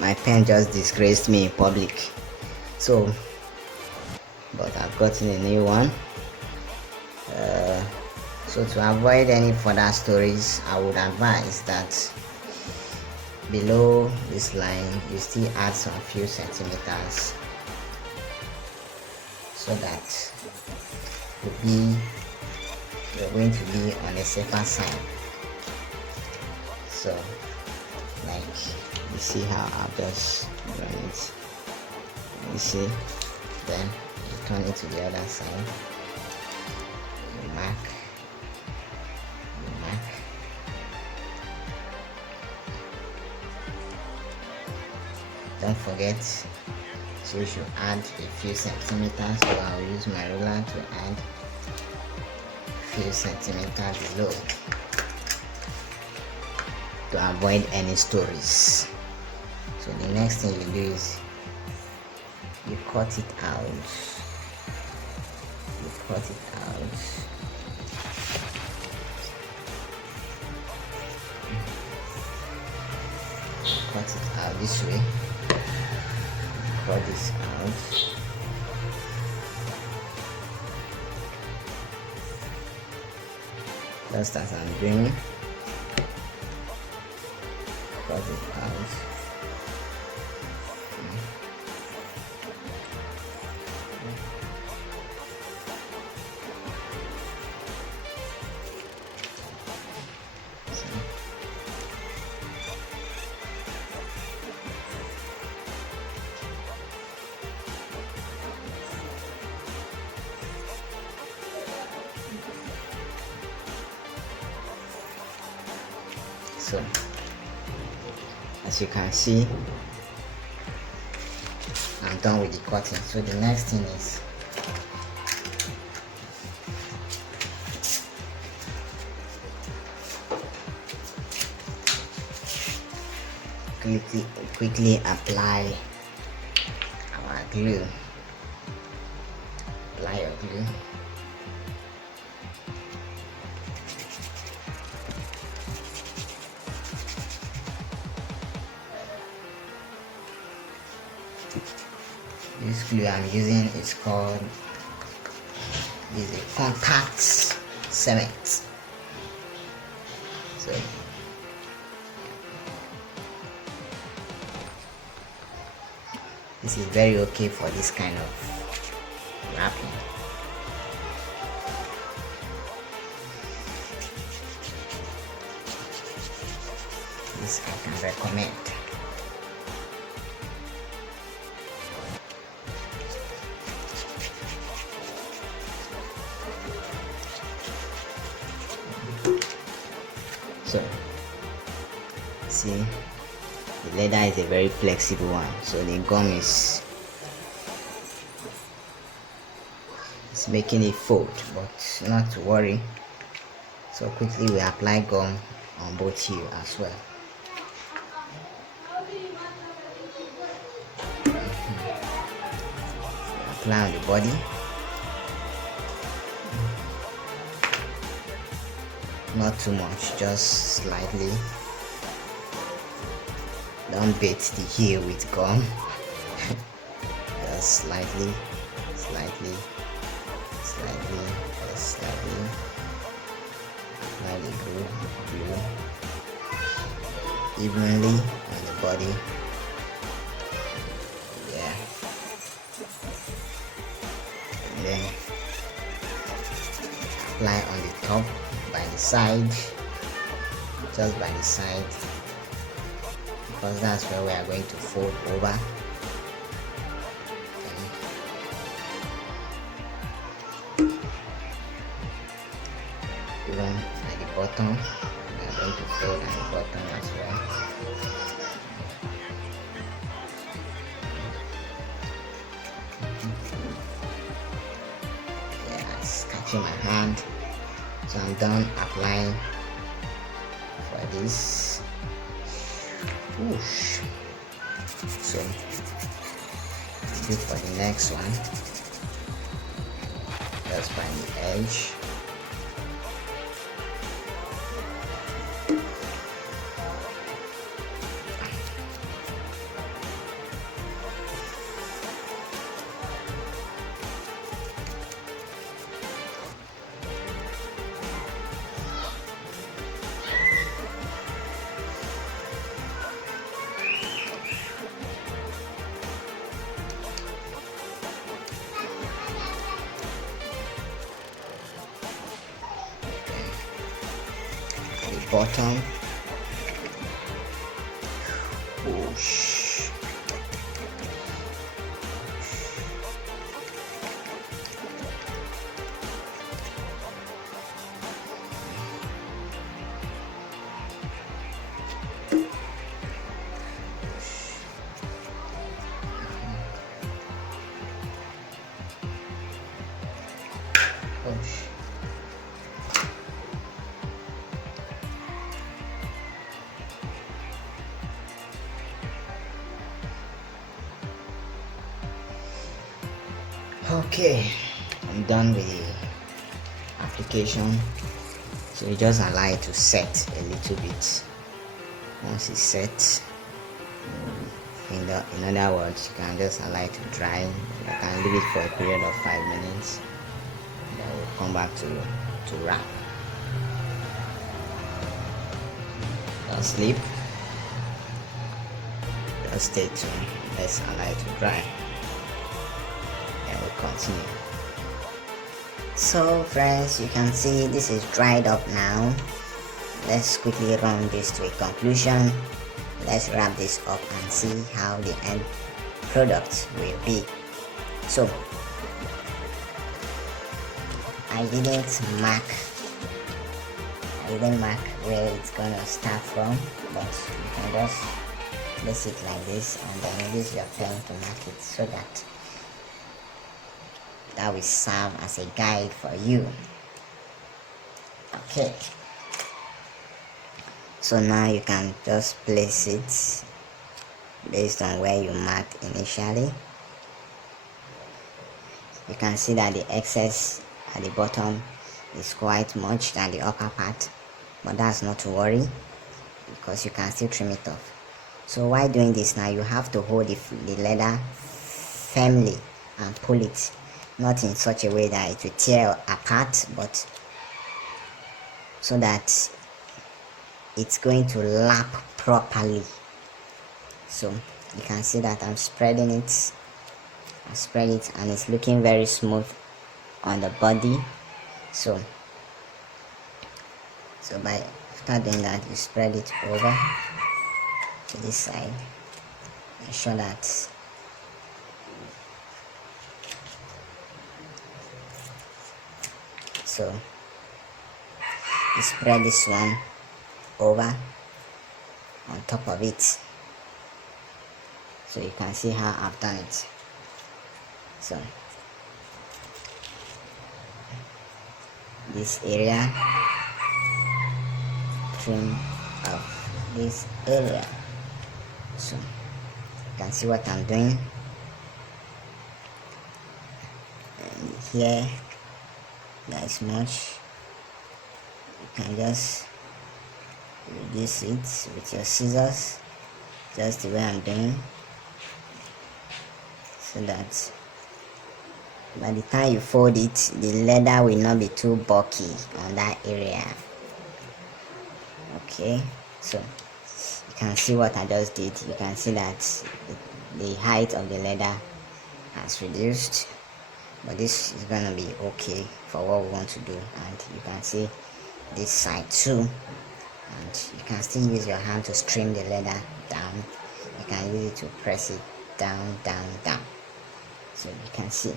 my pen just disgraced me in public. So, but I've gotten a new one. So to avoid any further stories, I would advise that below this line you still add some few centimeters so that you're going to be on a safer side. So like you see how I'll just run it, you see, then you turn it to the other side, you mark. Don't forget, so you should add a few centimeters, so I'll use my ruler to add a few centimeters below to avoid any stories. So the next thing you do is you cut it out. Cut it out this way. Cut this out. Just as I'm doing, cut it out. So as you can see, I'm done with the cutting. So the next thing is quickly apply our glue. Apply your glue. This glue I'm using is called a contact cement. So this is very okay for this kind of wrapping. This I can recommend. So see, the leather is a very flexible one, so the gum is making it fold, but not to worry. So quickly we apply gum on both here as well. Apply on the body. Not too much, just slightly. Don't bait the heel with gum. Just slightly, just slightly. Apply the glue evenly on the body. Yeah. And then apply on the top, by the side, just by the side, because that's where we are going to fold over. Even at the bottom, we are going to fold at the bottom as well. Yeah, it's catching my hand. So I'm done applying for this. Whoosh. So do for the next one. Just find the edge. bottom. Push. Push. Okay, I'm done with the application. So you just allow it to set a little bit. Once it's set, in other words, you can just allow it to dry. You can leave it for a period of 5 minutes. Then we'll come back to wrap. Don't sleep. Just stay tuned. Let's allow it to dry. And we'll continue. So friends, you can see this is dried up now. Let's quickly run this to a conclusion. Let's wrap this up and see how the end product will be. So I didn't mark where it's gonna start from, but you can just place it like this and then use your pen to mark it so that will serve as a guide for you. Okay, so now you can just place it based on where you marked initially. You can see that the excess at the bottom is quite much than the upper part, but that's not to worry because you can still trim it off. So while doing this now, you have to hold the leather firmly and pull it, not in such a way that it will tear apart, but so that it's going to lap properly. So you can see that I'm spreading it. I spread it and it's looking very smooth on the body. So by after doing that, you spread it over to this side. Ensure that so you spread this one over on top of it, so you can see how I've done it. So this area, trim of this area, so you can see what I'm doing. And here there is much, you can just reduce it with your scissors, just the way I'm doing, so that by the time you fold it, the leather will not be too bulky on that area. Okay, so you can see what I just did. You can see that the height of the leather has reduced, but this is gonna be okay for what we want to do. And you can see this side too, and you can still use your hand to trim the leather down. You can use it to press it down, so you can see.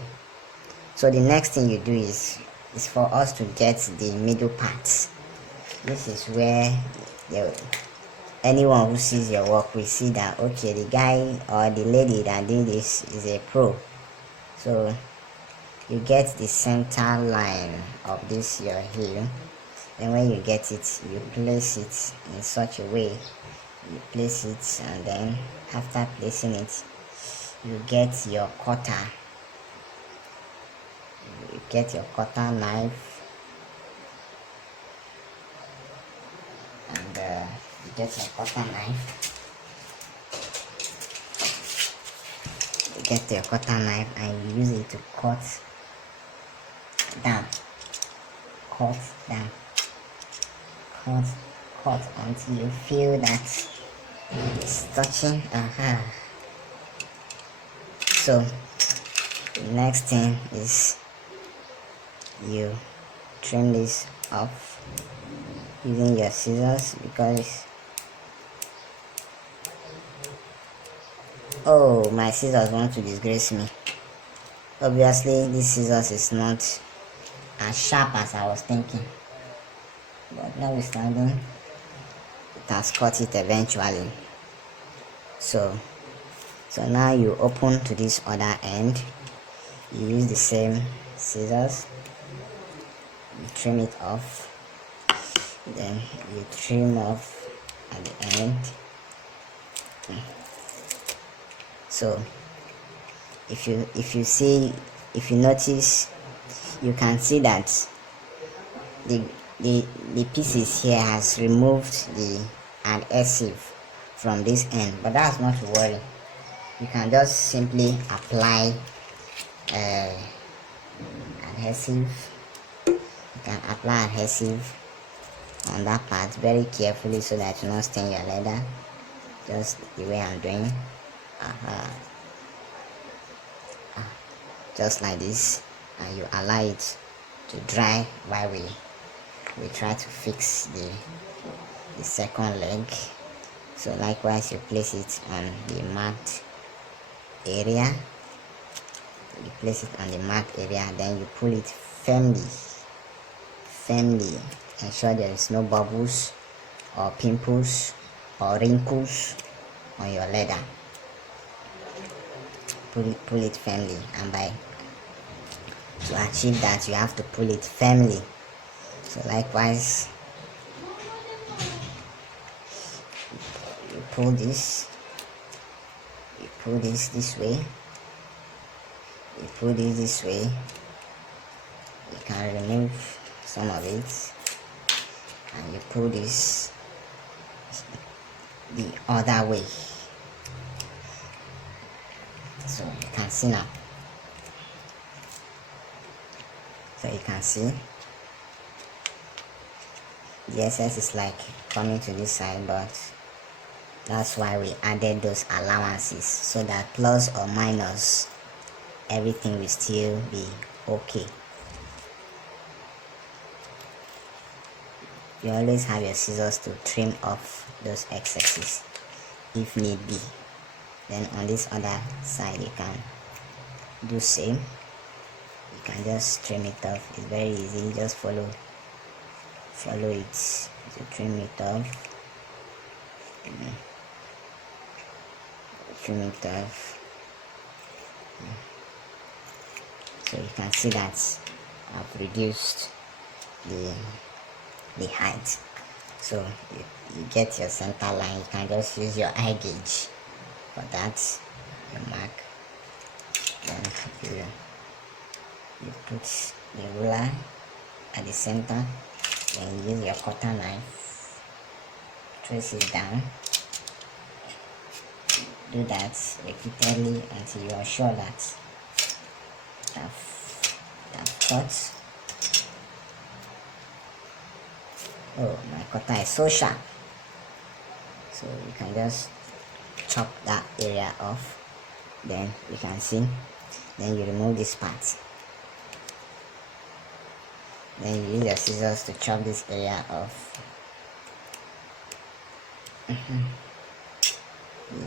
So the next thing you do is for us to get the middle part. This is where anyone who sees your work will see that, okay, the guy or the lady that did this is a pro. So you get the center line of this your heel, and when you get it, you place it in such a way. You place it, and then after placing it, you get your cutter. You get your cutter knife, and you get your cutter knife. You get your cutter knife and you use it to cut down, cut until you feel that it's touching. So the next thing is you trim this off using your scissors, because oh, my scissors want to disgrace me. Obviously this scissors is not as sharp as I was thinking, but notwithstanding it has cut it eventually. So now you open to this other end, you use the same scissors, you trim it off, then you trim off at the end. So if you notice, you can see that the pieces here has removed the adhesive from this end, but that's not to worry. You can just simply apply adhesive. You can apply adhesive on that part very carefully so that you not stain your leather, just the way I'm doing. Just like this, and you allow it to dry while we try to fix the second leg. So likewise, you place it on the mat area, then you pull it firmly, ensure there is no bubbles or pimples or wrinkles on your leather. Pull it firmly, and to achieve that you have to pull it firmly. So likewise, you pull this this way, you pull this way. You can remove some of it, and you pull this the other way. So you can see now. So you can see the excess is like coming to this side, but that's why we added those allowances, so that plus or minus everything will still be okay. You always have your scissors to trim off those excesses if need be. Then on this other side you can do same. You can just trim it off. It's very easy. Just follow it to trim it off. Trim it off. So you can see that I've reduced the height. So you get your center line. You can just use your eye gauge for that. You mark. Then you put the ruler at the center. Then you use your cutter knife. Trace it down. Do that repeatedly until you are sure that I've cut. Oh, my cutter is so sharp. So you can just chop that area off. Then you can see. Then you remove this part. Then you use your scissors to chop this area off.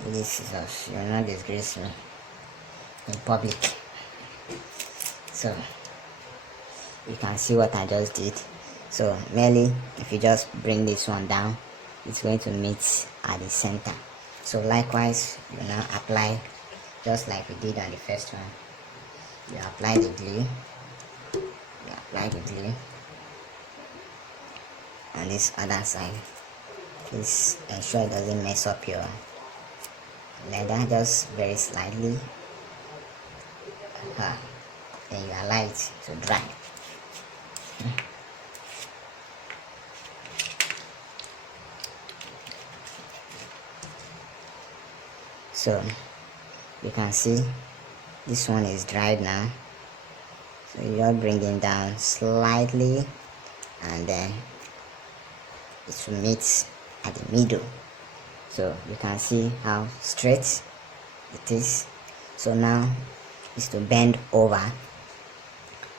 These scissors, you will not disgrace me in public. So you can see what I just did. So merely if you just bring this one down, it's going to meet at the center. So likewise, you now apply just like we did on the first one. You apply the glue. On this other side. Please ensure it doesn't mess up your leather, just very slightly. Then you allow it to dry. So you can see this one is dried now. So you're bringing down slightly, and then it will meet at the middle. So you can see how straight it is. So now is to bend over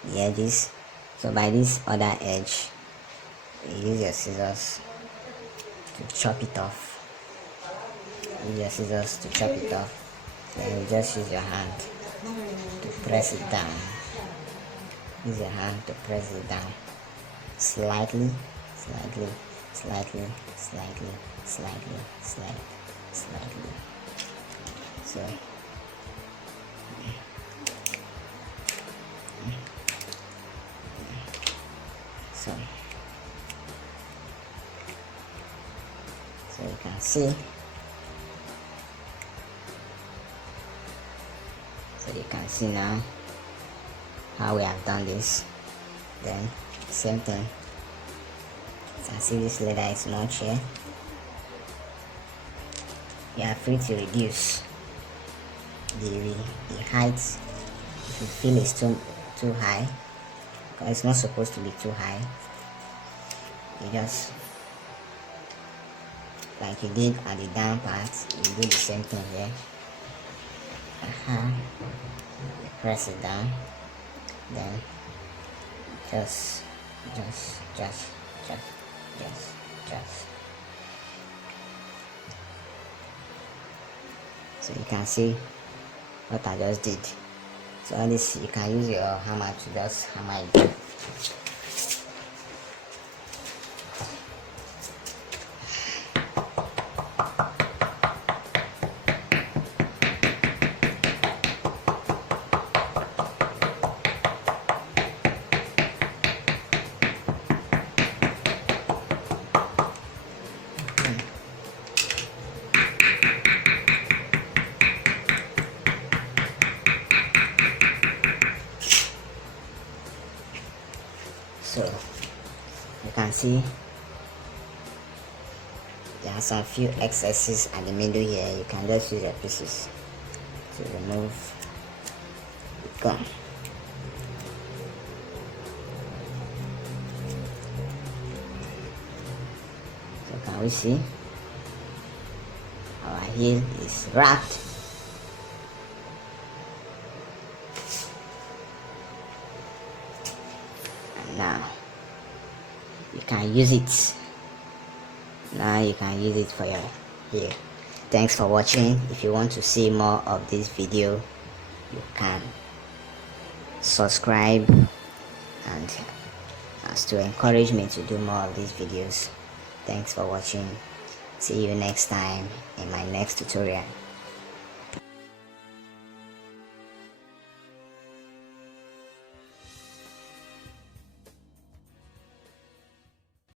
the edges. So by this other edge, you use your scissors to chop it off. Use your scissors to chop it off. Then you just use your hand to press it down. Use your hand to press it down. Slightly, slightly, slightly, slightly, slightly, slightly. So you can see. So you can see now how we have done this. Then same thing. You can see this leather is much here. You are free to reduce the height if you feel it's too high, because it's not supposed to be too high. You just, like you did at the down part, you do the same thing here. Press it down, then just. So you can see what I just did. So on this, you can use your hammer to just hammer it down. So you can see there are some few excesses at the middle here. You can just use your pieces to remove the gum. So can we see our heel is wrapped. Now you can use it. Now you can use it for your hair. Thanks for watching. If you want to see more of this video, you can subscribe, and as to encourage me to do more of these videos. Thanks for watching. See you next time in my next tutorial.